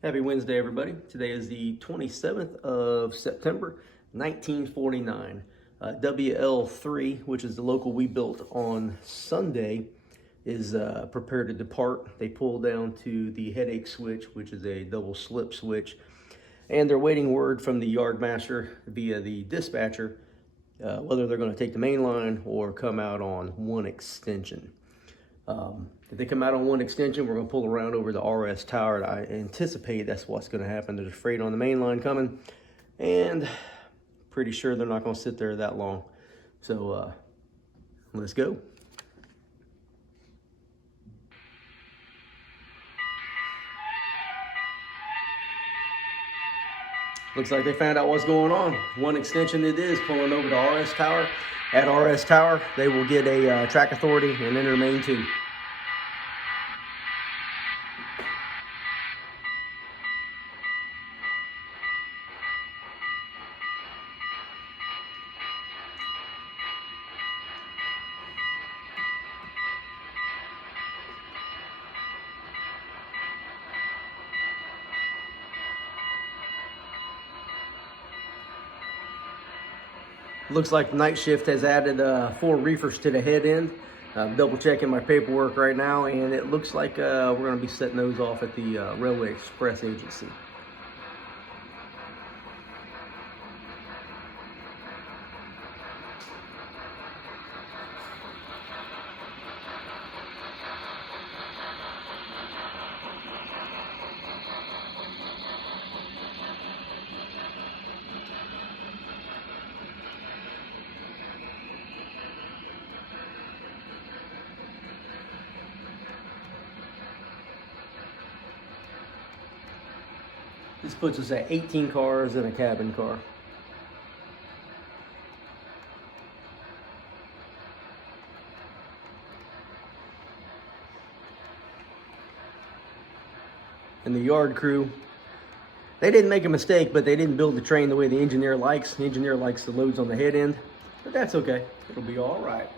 Happy Wednesday, everybody. Today is the 27th of September, 1949. WL-3, which is the local we built on Sunday, is prepared to depart. They pull down to the headache switch, which is a double slip switch, and they're waiting word from the yard master via the dispatcher whether they're going to take the main line or come out on one extension. If they come out on one extension, we're going to pull around over the RS tower. I anticipate that's what's going to happen. There's freight on the main line coming, and pretty sure they're not going to sit there that long. So let's go. Looks like they found out what's going on. One extension it is, pulling over to RS tower. At RS tower, they will get a track authority and enter main 2. Looks like night shift has added 4 reefers to the head end. I'm double checking my paperwork right now, and it looks like we're going to be setting those off at the Railway Express Agency. This puts us at 18 cars and a cabin car. And the yard crew, they didn't make a mistake, but they didn't build the train the way the engineer likes. The engineer likes the loads on the head end, but that's okay. It'll be all right.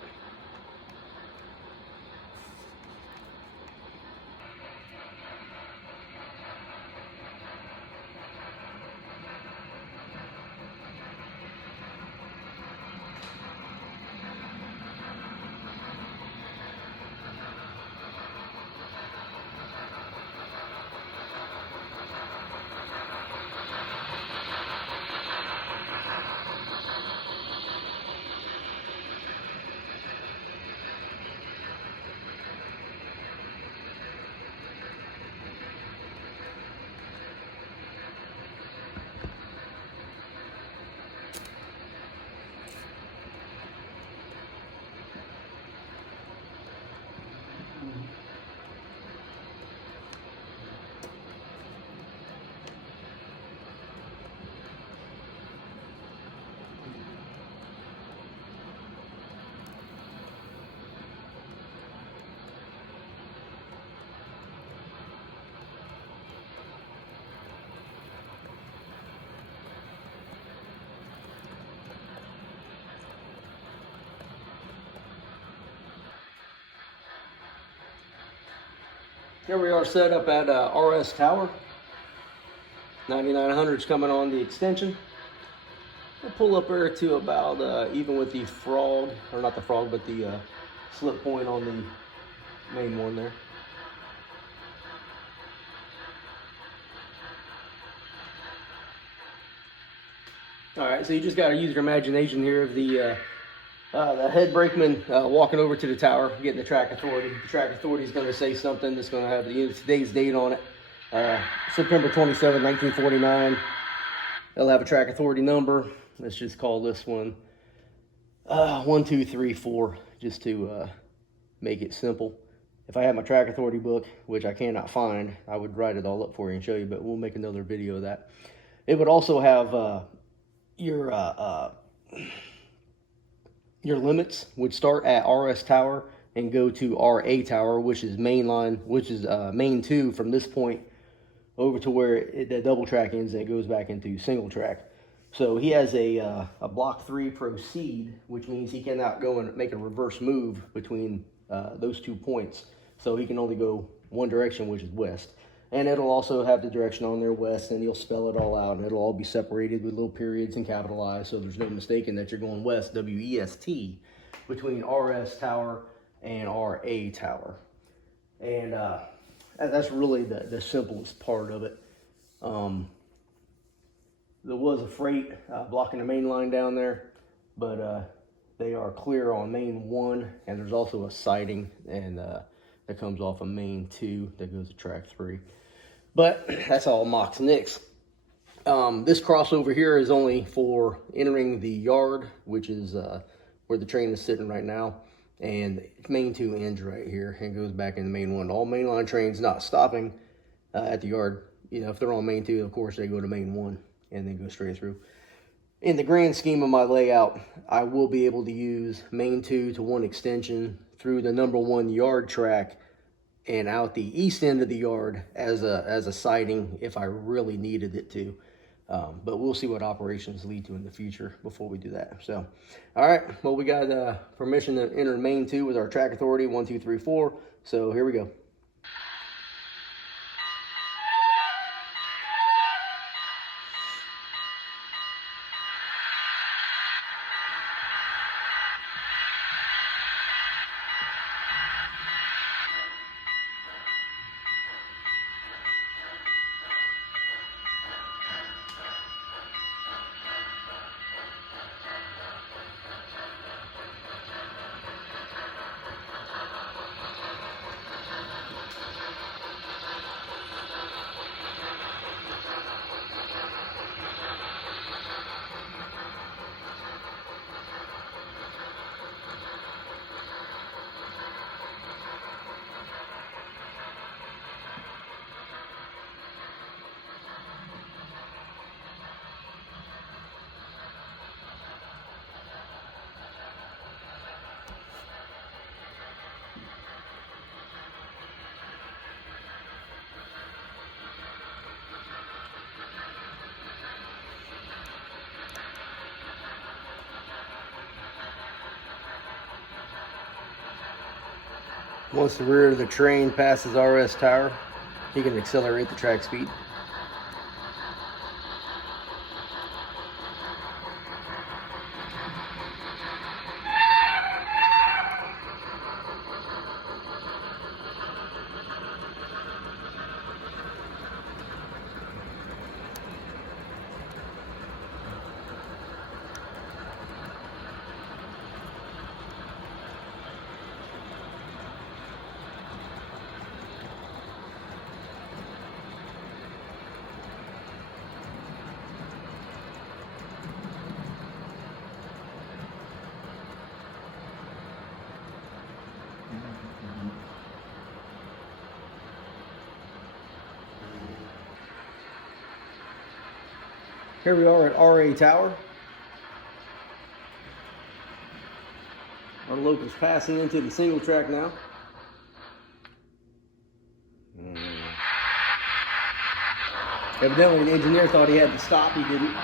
Here we are set up at RS Tower. 9900's coming on the extension. We'll pull up here to about even with the frog, or not the frog, but the slip point on the main one there. All right, so you just got to use your imagination here of the head brakeman walking over to the tower, getting the track authority. The track authority is going to say something that's going to have today's date on it. September 27, 1949. They'll have a track authority number. Let's just call this one 1234, just to make it simple. If I had my track authority book, which I cannot find, I would write it all up for you and show you, but we'll make another video of that. It would also have your limits would start at RS Tower and go to RA Tower, which is main line, which is main 2 from this point over to where the double track ends and it goes back into single track. So he has a block 3 proceed, which means he cannot go and make a reverse move between those 2 points. So he can only go one direction, which is west. And it'll also have the direction on there, west, and you'll spell it all out, and it'll all be separated with little periods and capitalized, so there's no mistaking that you're going west, W-E-S-T, between RS Tower and RA Tower. And that's really the simplest part of it. There was a freight blocking the main line down there, but they are clear on main 1, and there's also a siding and that comes off of main 2 that goes to track 3. But that's all Mox Nix. This crossover here is only for entering the yard, which is where the train is sitting right now. And main 2 ends right here and goes back into main 1. All mainline trains not stopping at the yard. You know, if they're on main 2, of course, they go to main 1 and then go straight through. In the grand scheme of my layout, I will be able to use main 2 to 1 extension through the number 1 yard track and out the east end of the yard as a siding if I really needed it to. But we'll see what operations lead to in the future before we do that. So, all right, well, we got permission to enter main 2 with our track authority, 1, 2, 3, 4. So here we go. Once the rear of the train passes RS Tower, you can accelerate the track speed. Here we are at RA Tower. Our local's passing into the single track now. Evidently the engineer thought he had to stop, he didn't.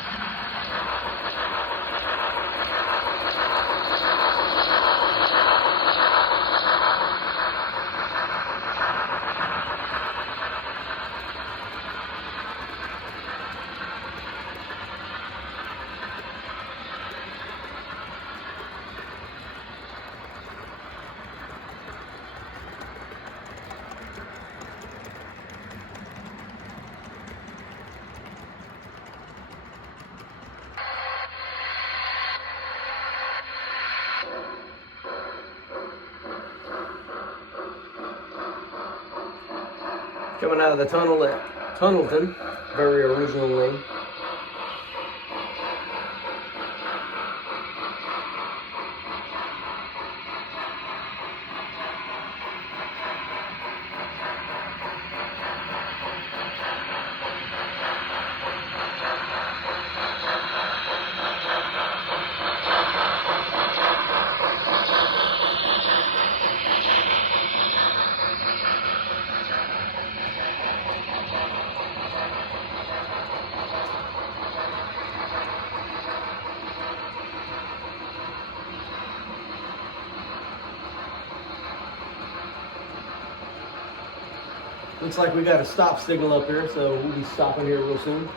Coming out of the tunnel at Tunnelton, very original name. Looks like we got a stop signal up here, so we'll be stopping here real soon.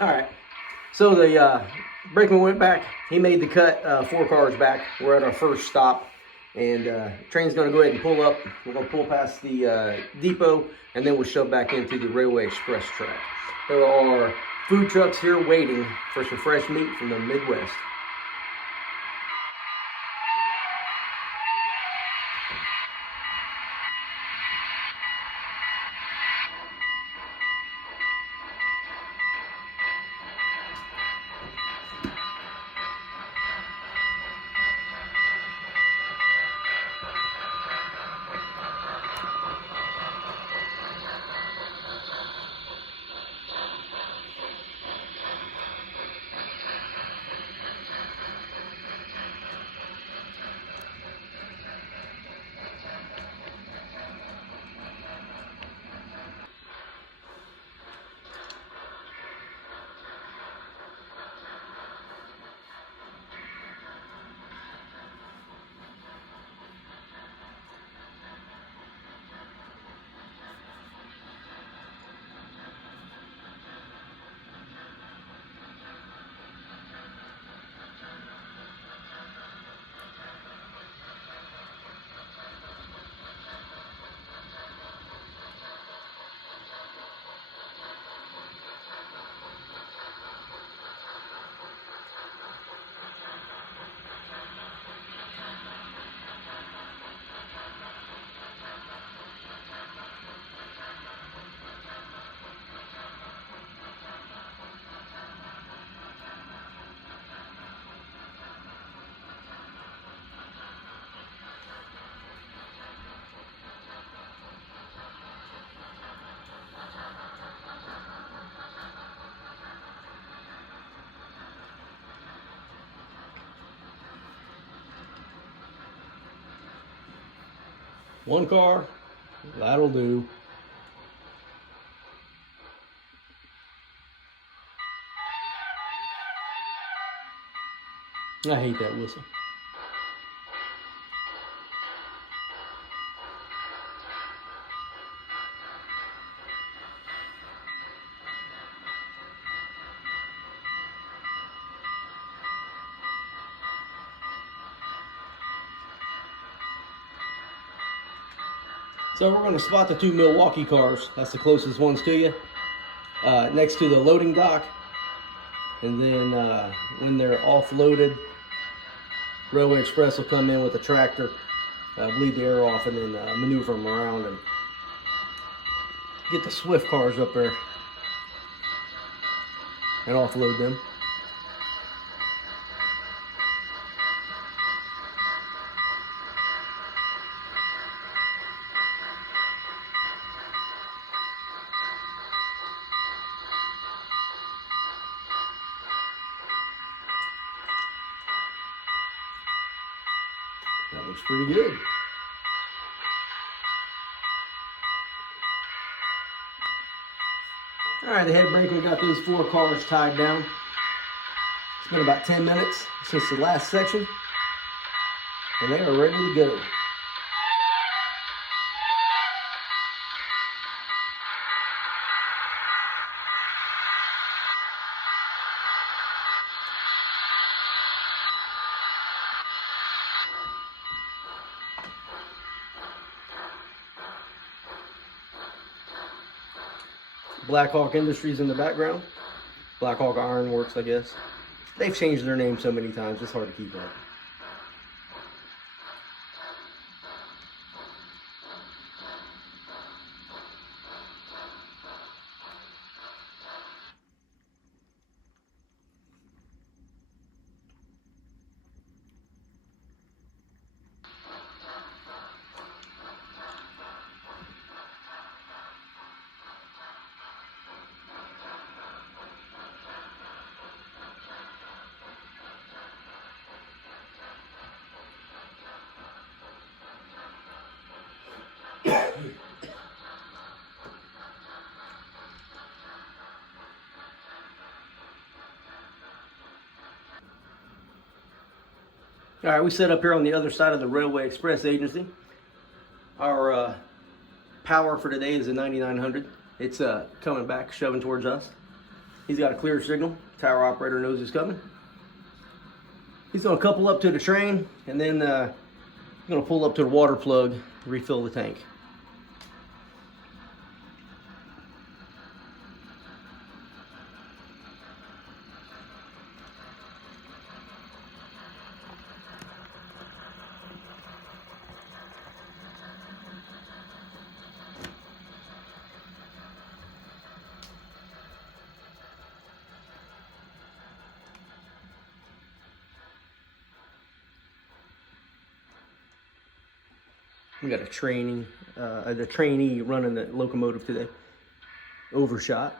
All right, so the brakeman went back. He made the cut 4 cars back. We're at our first stop, and train's going to go ahead and pull up. We're going to pull past the depot, and then we'll shove back into the Railway Express track. There are food trucks here waiting for some fresh meat from the Midwest. One car, that'll do. I hate that whistle. So we're going to spot the 2 Milwaukee cars. That's the closest ones to you. Next to the loading dock. And then when they're offloaded, Railway Express will come in with a tractor, bleed the air off, and then maneuver them around and get the Swift cars up there and offload them. That looks pretty good. All right, the head brakeman got those 4 cars tied down. It's been about 10 minutes since the last section, and they are ready to go. Blackhawk Industries in the background. Blackhawk Ironworks, I guess. They've changed their name so many times, it's hard to keep up. All right, we set up here on the other side of the Railway Express agency. Our power for today is a 9900. It's coming back, shoving towards us. He's got a clear signal. Tower operator knows he's coming. He's gonna couple up to the train, and then gonna pull up to the water plug, refill the tank. We got a the trainee running the locomotive today. Overshot.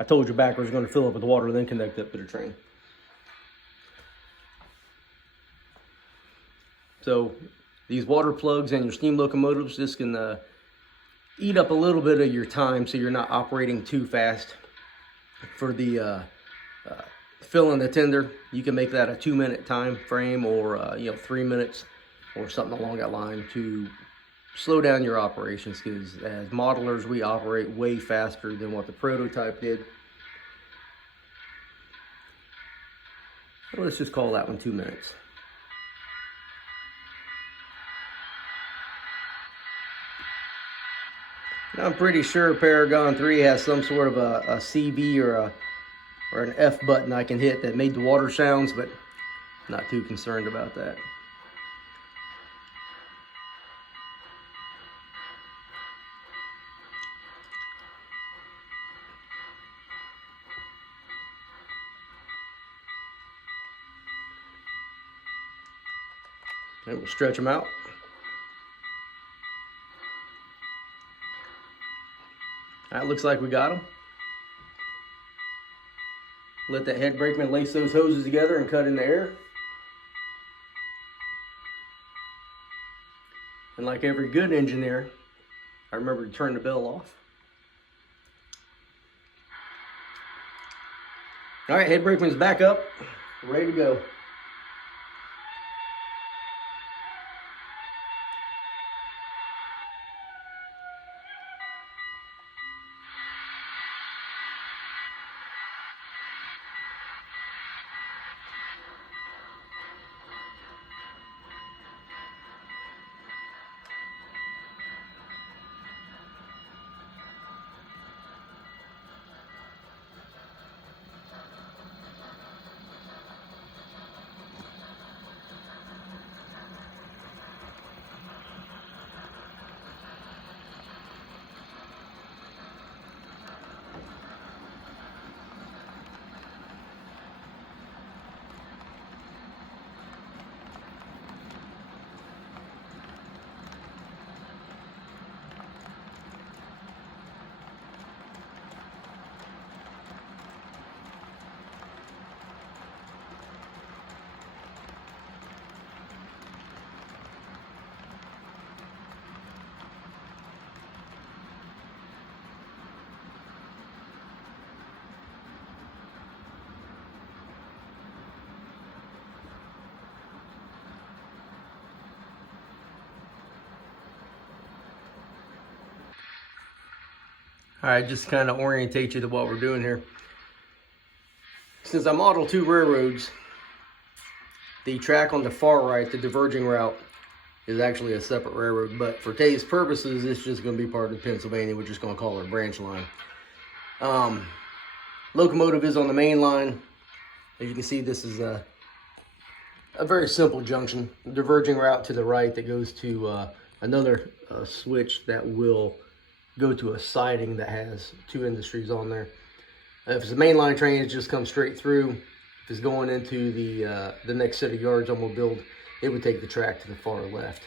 I told you backwards going to fill up with water, then connect up to the train. So these water plugs and your steam locomotives, this can eat up a little bit of your time, so you're not operating too fast. For the filling the tender, you can make that a 2-minute time frame, or 3 minutes, or something along that line, to slow down your operations, because as modelers we operate way faster than what the prototype did. Well, let's just call that one 2 minutes. Now, I'm pretty sure Paragon 3 has some sort of a CV or an F button I can hit that made the water sounds, but not too concerned about that. And we'll stretch them out. That looks like we got them. Let that head brakeman lace those hoses together and cut in the air. And like every good engineer, I remember to turn the bell off. All right, head brakeman's back up, ready to go. All right, just kind of orientate you to what we're doing here. Since I model 2 railroads, the track on the far right, the diverging route, is actually a separate railroad. But for today's purposes, it's just going to be part of Pennsylvania. We're just going to call it a branch line. Locomotive is on the main line. As you can see, this is a very simple junction. Diverging route to the right that goes to another switch that will go to a siding that has 2 industries on there. If it's a mainline train, it just comes straight through. If it's going into the next set of yards I'm gonna build, it would take the track to the far left.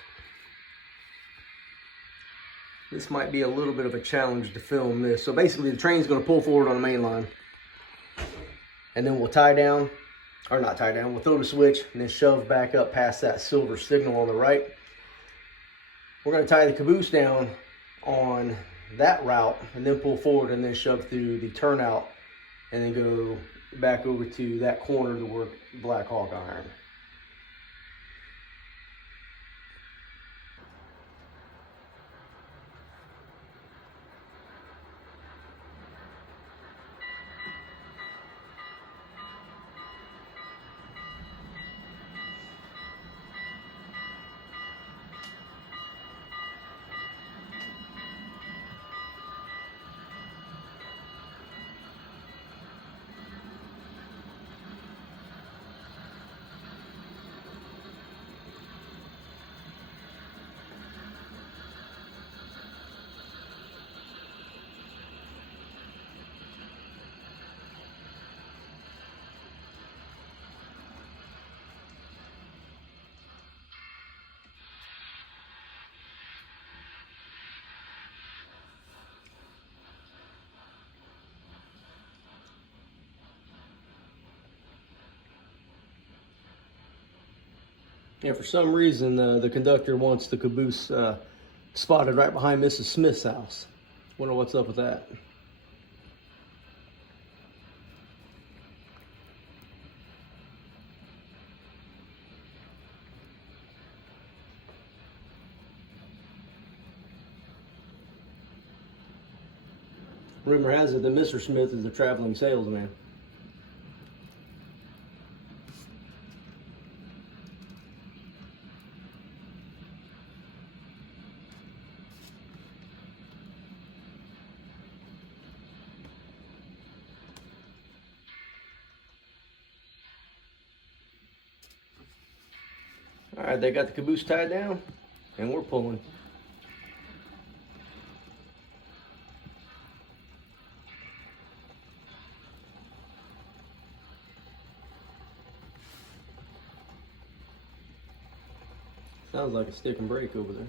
This might be a little bit of a challenge to film this. So basically the train's gonna pull forward on the main line, and then we'll tie down, or not tie down, we'll throw the switch and then shove back up past that silver signal on the right. We're gonna tie the caboose down on that route and then pull forward and then shove through the turnout and then go back over to that corner to work Black Hawk iron. And for some reason, the conductor wants the caboose spotted right behind Mrs. Smith's house. Wonder what's up with that. Rumor has it that Mr. Smith is a traveling salesman. All right, they got the caboose tied down, and we're pulling. Sounds like a stick and brake over there.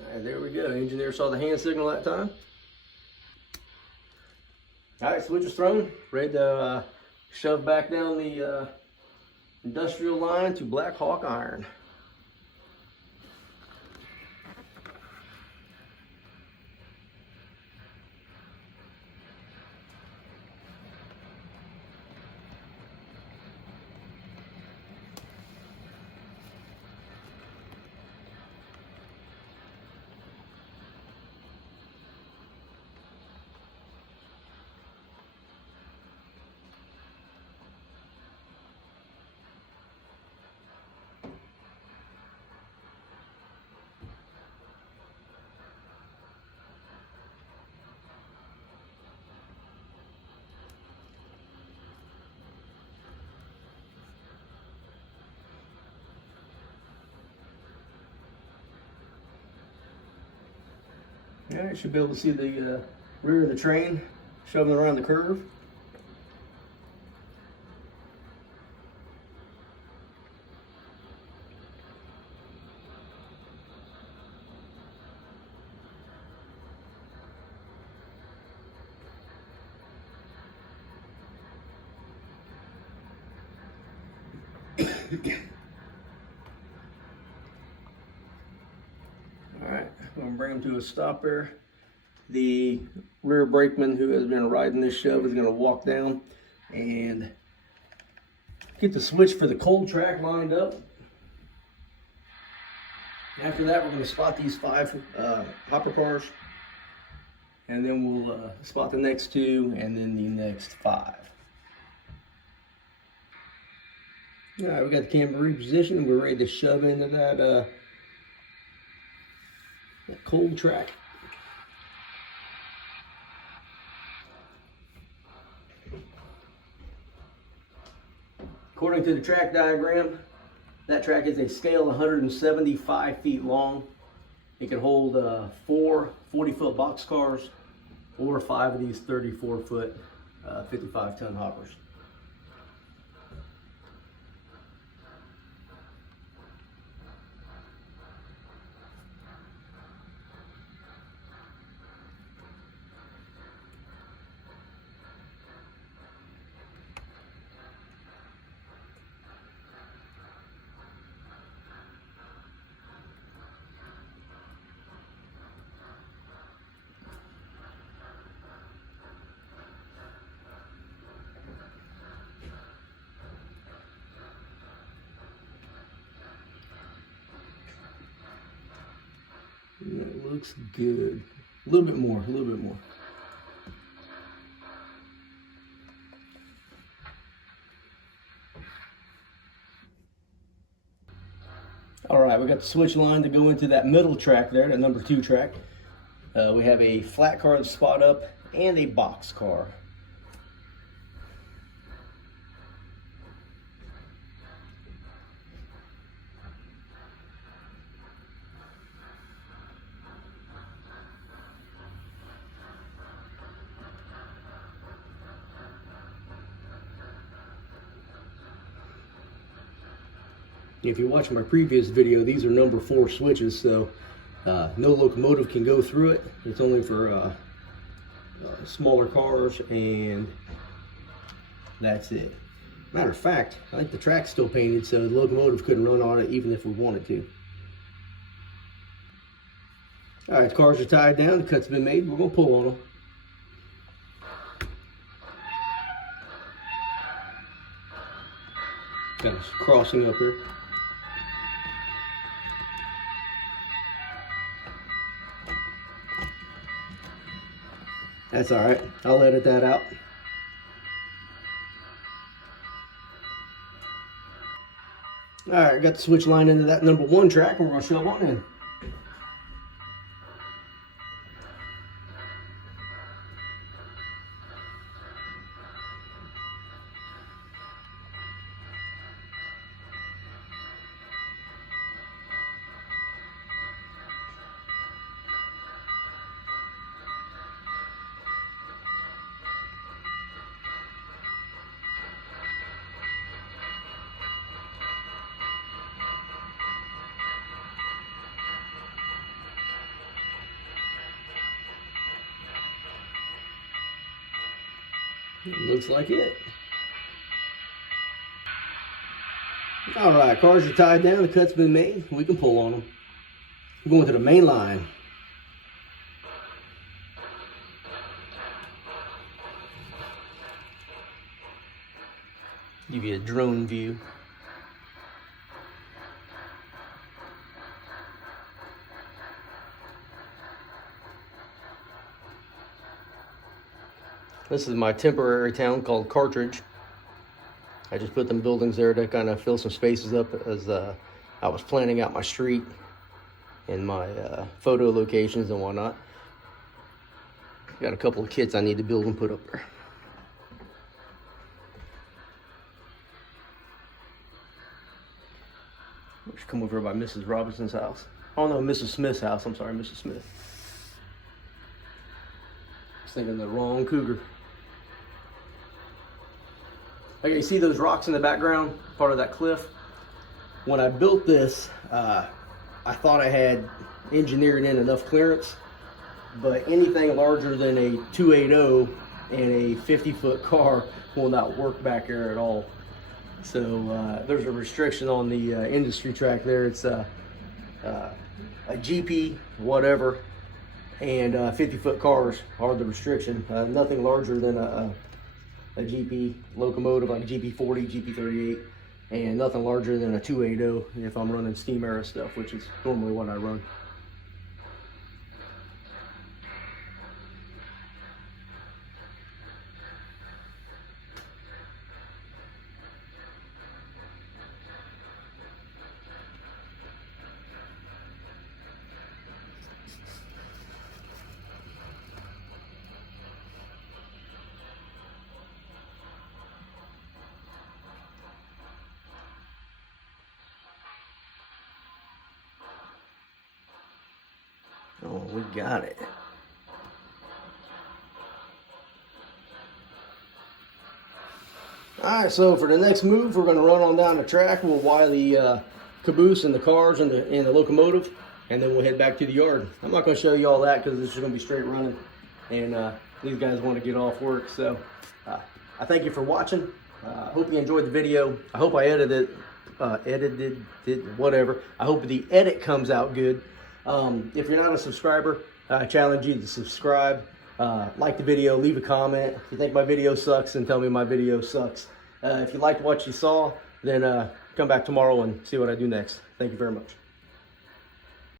All right, there we go. Engineer saw the hand signal that time. All right, switch is thrown. Ready to shove back down the industrial line to Black Hawk iron. Yeah, you should be able to see the rear of the train shoving around the curve. Alright, I'm going to bring him to a stop there. The rear brakeman who has been riding this shove is going to walk down and get the switch for the cold track lined up. After that, we're going to spot these 5 hopper cars, and then we'll spot the next 2 and then the next 5. Alright, we got the camera repositioned and we're ready to shove into that cold track. According to the track diagram, that track is a scale 175 feet long. It can hold 4 40-foot box cars or 5 of these 34-foot 55-ton hoppers. looks good. A little bit more, a little bit more. All right, we got the switch line to go into that middle track there, that number 2 track. We have a flat car that's spot up and a box car. If you're watching my previous video, these are number 4 switches, so no locomotive can go through it. It's only for smaller cars, and that's it. Matter of fact, I think the track's still painted, so the locomotive couldn't run on it even if we wanted to. All right, the cars are tied down, the cut's been made. We're gonna pull on them. Kind of crossing up here. That's all right. I'll edit that out. All right, got the switch line into that number 1 track, and we're gonna shove on in. Looks like it. All right, cars are tied down, the cut's been made. We can pull on them. We're going to the main line. Give you a drone view. This is my temporary town called Cartridge. I just put them buildings there to kind of fill some spaces up as I was planning out my street and my photo locations and whatnot. Got a couple of kits I need to build and put up there. We should come over by Mrs. Robinson's house. Oh no, Mrs. Smith's house. I'm sorry, Mrs. Smith. I was thinking the wrong cougar. Okay, you see those rocks in the background, part of that cliff? When I built this, I thought I had engineered in enough clearance, but anything larger than a 280 and a 50-foot car will not work back there at all. So there's a restriction on the industry track there. It's a GP, whatever, and 50-foot cars are the restriction. Nothing larger than a GP locomotive like a GP40, GP38, and nothing larger than a 280 if I'm running steam era stuff, which is normally what I run. Oh, we got it. All right, so for the next move, we're going to run on down the track. We'll wire the caboose and the cars and the locomotive, and then we'll head back to the yard. I'm not going to show you all that because this is going to be straight running, and these guys want to get off work. So I thank you for watching. I hope you enjoyed the video. I hope I edited whatever. I hope the edit comes out good. If you're not a subscriber, I challenge you to subscribe, like the video, leave a comment. If you think my video sucks, then tell me my video sucks. If you liked what you saw, then come back tomorrow and see what I do next. Thank you very much.